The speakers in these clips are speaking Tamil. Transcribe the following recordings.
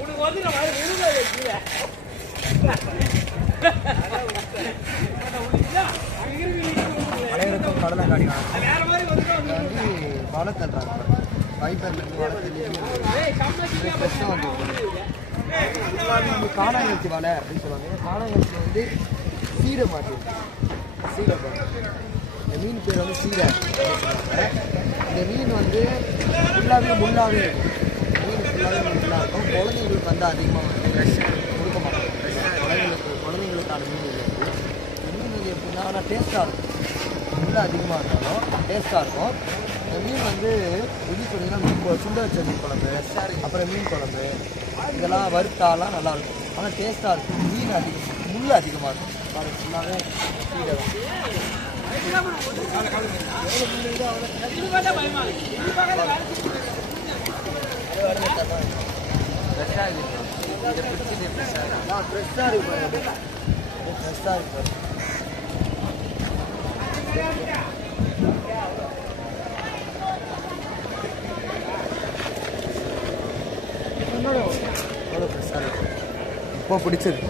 உனக்கு வந்து நான் அனைவருக்கும் கடலங்காடி வந்து வலை தள்ளுறாங்க. வைப்பர்லேருந்து வலை தள்ளி ஃப்ரெஷ்ஷாக வந்து காணாங்கச்சி வலை அப்படின்னு சொல்லுவாங்க. காணாங்கச்சி வந்து சீடை மாட்டிருக்கு. சீடை இந்த மீன் பேர் வந்து சீடை. இந்த மீன் வந்து ஃபுல்லாகவே முள்ளாகவே இருக்கும். மீன் ஃபுல்லாகவே முள்ளாக இருக்கும். குழந்தைங்களுக்கு வந்து அதிகமாக வந்து ஃப்ரெஷ் கொடுக்க மாட்டாங்க. ஃப்ரெஷ்ஷாக குழந்தைங்களுக்கான மீன் இது வந்து இந்த மீன் வந்து எப்படின்னா ஆனால் டேஸ்ட்டாக இருக்கும். முள் அதிகமாக இருந்தாலும் டேஸ்ட்டாக இருக்கும். இந்த மீன் வந்து எப்படி சொன்னீங்கன்னா மீன் சுண்ட வச்ச மீன் குழம்பு, அப்புறம் மீன் குழம்பு இதெல்லாம் வறுத்தாலாம் நல்லாயிருக்கும். ஆனால் டேஸ்ட்டாக இருக்கும். மீன் முள் அதிகமாக இருக்கும். அது ஃபுல்லாகவே கீழே ஃப்ரெஷ்ஷாக இருக்கு. இப்போ பிடிச்சது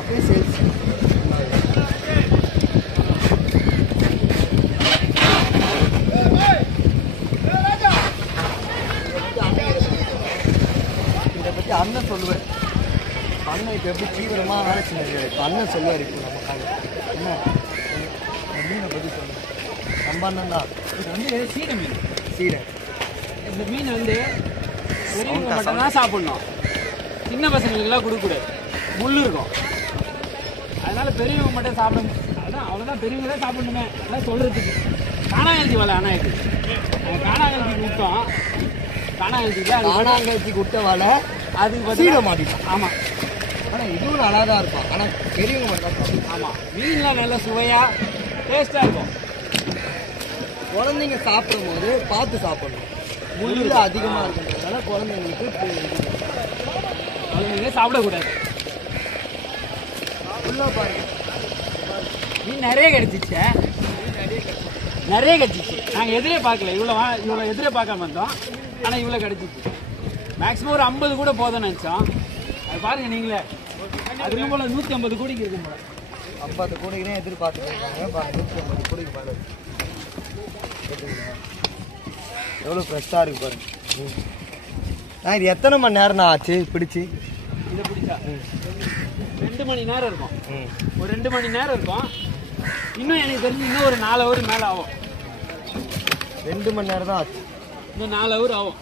அப்படியே சேல்ஸ் இதை பற்றி அண்ணன் சொல்லுவேன். அண்ணன் இப்போ எப்படி தீவிரமாக வேலை செஞ்சாரு. இப்போ அண்ணன் சொல்லுவார். இப்போ நமக்காக என்ன மீனை பற்றி சொல்லுவேன். நம்ம அண்ணன் தான். இது வந்து சீடை மீன். சீடை இந்த மீன் வந்து பெரியவங்க மட்டும் தான் சாப்பிடணும். சின்ன பசங்களுக்கெல்லாம் கொடுக்கக்கூடாது. முள் இருக்கும். அதனால பெரியவங்க மட்டும் சாப்பிடணும். அதான் அவ்வளோதான், பெரியவங்க தான் சாப்பிடணுமே அதான் சொல்கிறதுக்கு. காணாங்கல்சி வலை ஆனால் இது காணாங்கல்சிக்கு விட்டோம். காணாங்கல்சிக்கு விட்ட வலை அது சீடை மாட்டிட்டோம். ஆமாம். ஆனால் இதுவும் நல்லா தான் இருக்கும். ஆனால் பெரியவங்க மட்டும் தான் சாப்பிடும். ஆமாம், மீன்லாம் நல்லா சுவையாக டேஸ்ட்டாக இருக்கும். குழந்தைங்க சாப்பிடும் போது பார்த்து சாப்பிடணும். முள் அதிகமாக இருக்கிறதுனால குழந்தைங்களுக்கு குழந்தைங்க சாப்பிடக்கூடாது. ஃபுல்லாக பாருங்க. மீன் நிறைய கிடச்சிச்சு. நாங்கள் எதிரே பார்க்கல. இவ்வளோ எதிரே பார்க்காம இருந்தோம். ஆனால் இவ்வளோ கிடச்சிச்சு. மேக்ஸிமம் ஒரு 50 கூட போதும்னு நினச்சோம். அது பாருங்கள் நீங்களே. அதுக்கு போல் 150 கோடிக்கு இருக்கும் போல. 50 கோடிக்குனே எதிர்பார்த்துருக்காங்க. பாருங்க 150 கோடிக்கு மேலே எவ்வளோ ஃப்ரெஷ்ஷாக இருக்குது பாருங்க. நான் இது எத்தனை மணி நேரம் ஆச்சு பிடிச்சி? இதை பிடிச்சா 2 மணி நேரம் இருக்கும். ஒரு 2 மணி நேரம் இருக்கும். இன்னும் எனக்கு தெரிஞ்சு இன்னும் ஒரு 4 ஹவர் மேலே ஆகும். 2 மணி நேரம் தான் ஆச்சு. இன்னும் 4 ஹவர் ஆகும்.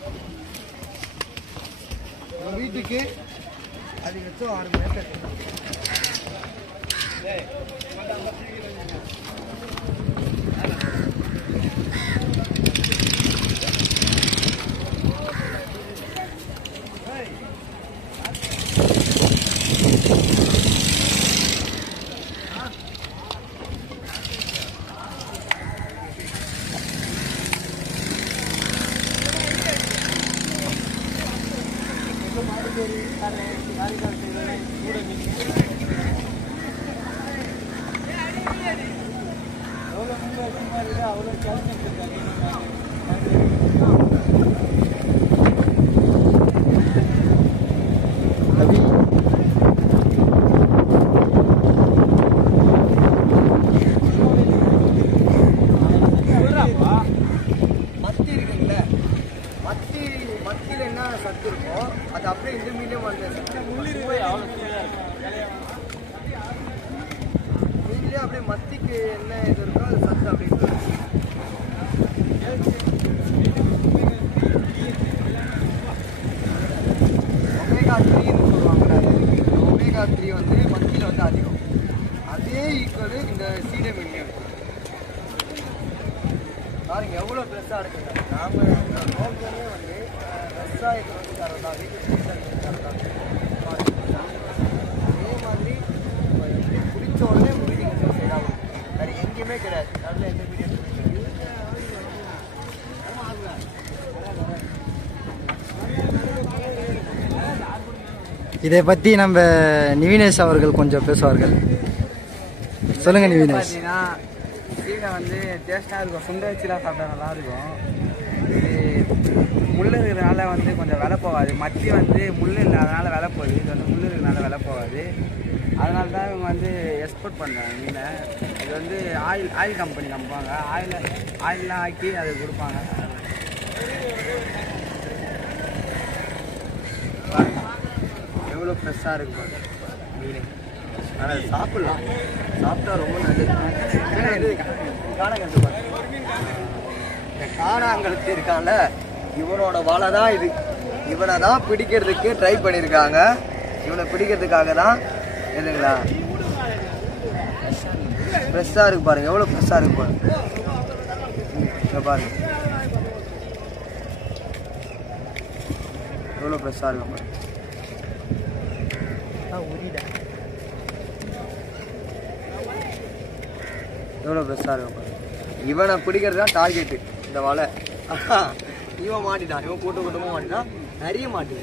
வீட்டுக்கு அதிகபட்சம் 6 மணி நேரம். மத்தியில் என்ன சத்து இருக்கும் அது அப்படியே இந்த மீன்லேயும் வந்து மீன்லேயே அப்படியே மத்திக்கு என்ன இது இருக்கோ அது சத்து அப்படி ஒமேகா 3ன்னு சொல்லுவாங்க. ஒமேகா 3 வந்து மத்தியில் வந்து அதிகம். அதே ஈக்குவல் இந்த சீடை மீன்லேயும் பாருங்க எவ்வளோ ஃப்ரெஷ்ஷாக இருக்குங்க. நாங்கள் நோக்கமே வந்து விவசாயத்தை வந்து தரலாம், வீட்டு தரலாம். அதே மாதிரி எப்படி பிடிச்ச உடனே முடிஞ்சு சைடாகும். வேறு எங்கேயுமே கிடையாது. நல்ல எந்த மீடியம் இதை பற்றி நம்ம நிவினேஷ் அவர்கள் கொஞ்சம் பேசுவார்கள். சொல்லுங்கள் நிவினேஷ். பார்த்தீங்கன்னா சீடை வந்து டேஸ்ட்டாக இருக்கும். சுண்டை வச்சுலாம் சாப்பிட்டா நல்லாயிருக்கும். இது முள் இருக்கிறதுனால வந்து கொஞ்சம் விலை போகாது. மத்தி வந்து முள் இல்லாதனால விலை போகுது. இது வந்து முள் இருக்கிறதுனால விலை போகாது. அதனால தான் இவங்க வந்து எக்ஸ்போர்ட் பண்ணுறாங்க மீனை. இது வந்து ஆயில் கம்பெனி நம்புவாங்க. ஆயிலெலாம் ஆக்கி அதை கொடுப்பாங்க. எவ்வளோ ஃப்ரெஷ்ஷாக இருக்கு மீன். ஆனால் சாப்பிட்லாம், சாப்பிட்டா ரொம்ப நல்லது. காணாங்கழுத்து இந்த காணாங்கழுத்து இருக்கான்ல, இவனோட வலை தான் இது. இவனை தான் பிடிக்கிறதுக்கு ட்ரை பண்ணியிருக்காங்க. இவனை பிடிக்கிறதுக்காக தான் இல்லைங்களா. ஃப்ரெஷ்ஷாக இருக்கு பாருங்க, எவ்வளோ ஃப்ரெஷ்ஷாக இருக்கு பாருங்க. இங்கே பாருங்க எவ்வளோ ஃப்ரெஷ்ஷாக இருக்கு பாருங்க. எவ்வளோ ஃப்ரெஷ்ஷாக இருக்கும் பாருங்க. இவனை பிடிக்கிறது தான் டார்கெட்டு இந்த வலை. இவன் மாட்டிட்டான், இவன் கூட்டமாக மாட்டிட்டான். நிறைய மாட்டுது,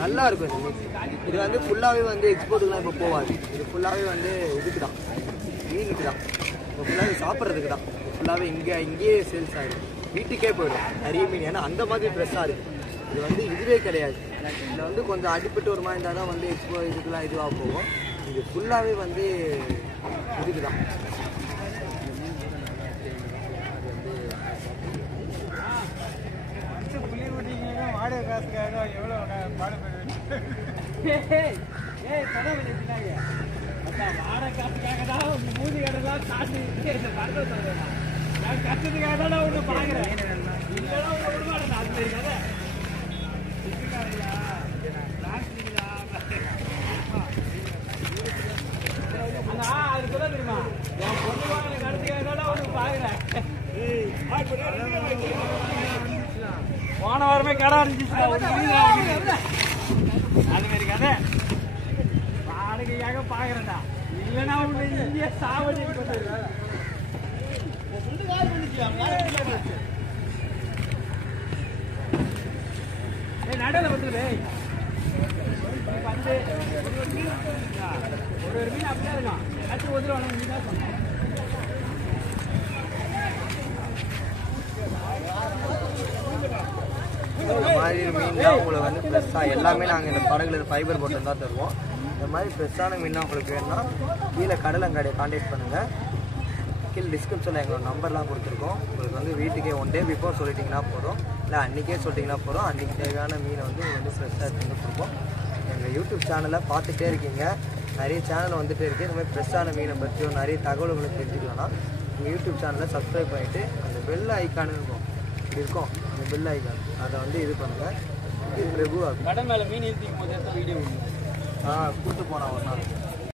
நல்லா இருக்கும் இந்த மீன். இது வந்து ஃபுல்லாகவே வந்து எக்ஸ்போர்ட்டுக்குலாம் இப்போ போகாது. இது ஃபுல்லாகவே வந்து இதுக்கு தான், மீனுக்கு தான். இப்போ ஃபுல்லாகவே சாப்பிட்றதுக்கு தான். ஃபுல்லாகவே இங்கேயே சேல்ஸ் ஆகிடும், வீட்டுக்கே போயிடும் நிறைய மீன். ஏன்னா அந்த மாதிரி ஃப்ரெஷ்ஷாக இருக்குது. இது வந்து இதுவே கிடையாது. இதில் வந்து கொஞ்சம் அடிப்பட்டு ஒரு மாதிரி இருந்தால் தான் வந்து இதுக்கெல்லாம் இதுவாக போகும். இது ஃபுல்லாகவே வந்து இதுக்கு தான். வாடகை காசுக்காக எவ்வளோ பாடுபடுது. வாடகை காசுக்காக தான் மூதி கடலாம் காசு கஷ்டத்துக்காக தான் ஒன்று பார்க்குறேன். இல்லைன்னா ஒன்று விடுமாட்டேன். அது சரி கதை அது சொல்ல தெரியுமா, என் பொண்ணு வாங்கின கடத்துக்காக தான் ஒன்று பார்க்குறேன். போன வாரமே கடை இருந்துச்சு அது மாதிரி கதை. வாடகையாக பாக்குறேன்டா, இல்லைன்னா உன்னை இந்திய சாவடி நடுவில் வந்துடு. வந்து ஒரு மீன் அப்படிதான் இருக்கும். கட்டு வந்துடுவாங்க. நீ தான் சொன்ன இந்த மாதிரி மீன்லாம் உங்களுக்கு வந்து ஃப்ரெஷ்ஷாக எல்லாமே நாங்கள் இந்த படகுல ஃபைபர் போட்டு தான் தருவோம். இந்த மாதிரி ஃப்ரெஷ்ஷான மீனாக உங்களுக்கு வேணும்னா கீழே கடலங்காடியை கான்டாக்ட் பண்ணுங்கள். கீழே டிஸ்கிரிப்ஷனில் எங்களோட நம்பர்லாம் கொடுத்துருக்கோம். உங்களுக்கு வந்து வீட்டுக்கே 1 day பிஃபோர் சொல்லிட்டிங்கன்னா போதும், இல்லை அன்றைக்கே சொல்லிட்டிங்கன்னா போதும். அன்றைக்கி தேவையான மீனை வந்து உங்களுக்கு வந்து ஃப்ரெஷ்ஷாக எடுத்து கொடுப்போம். எங்கள் யூடியூப் சேனலை பார்த்துட்டே இருக்கீங்க, நிறைய சேனல் வந்துகிட்டே இருக்குது. இந்த மாதிரி ஃப்ரெஷ்ஷான மீனை பற்றியும் நிறைய தகவல்களை தெரிஞ்சுக்கலாம்னா எங்கள் யூடியூப் சேனலை சப்ஸ்கிரைப் பண்ணிவிட்டு அந்த பெல் ஐக்கானு இருக்கும், இப்படி இருக்கும் அந்த பெல் ஐக்கான், அதை வந்து இது பண்ணுங்கள். இது பிரபு கடை மேலே மீன் ஏற்றிக்கும் போது வீடியோ கூப்பிட்டு போனால் ஒரு நாள்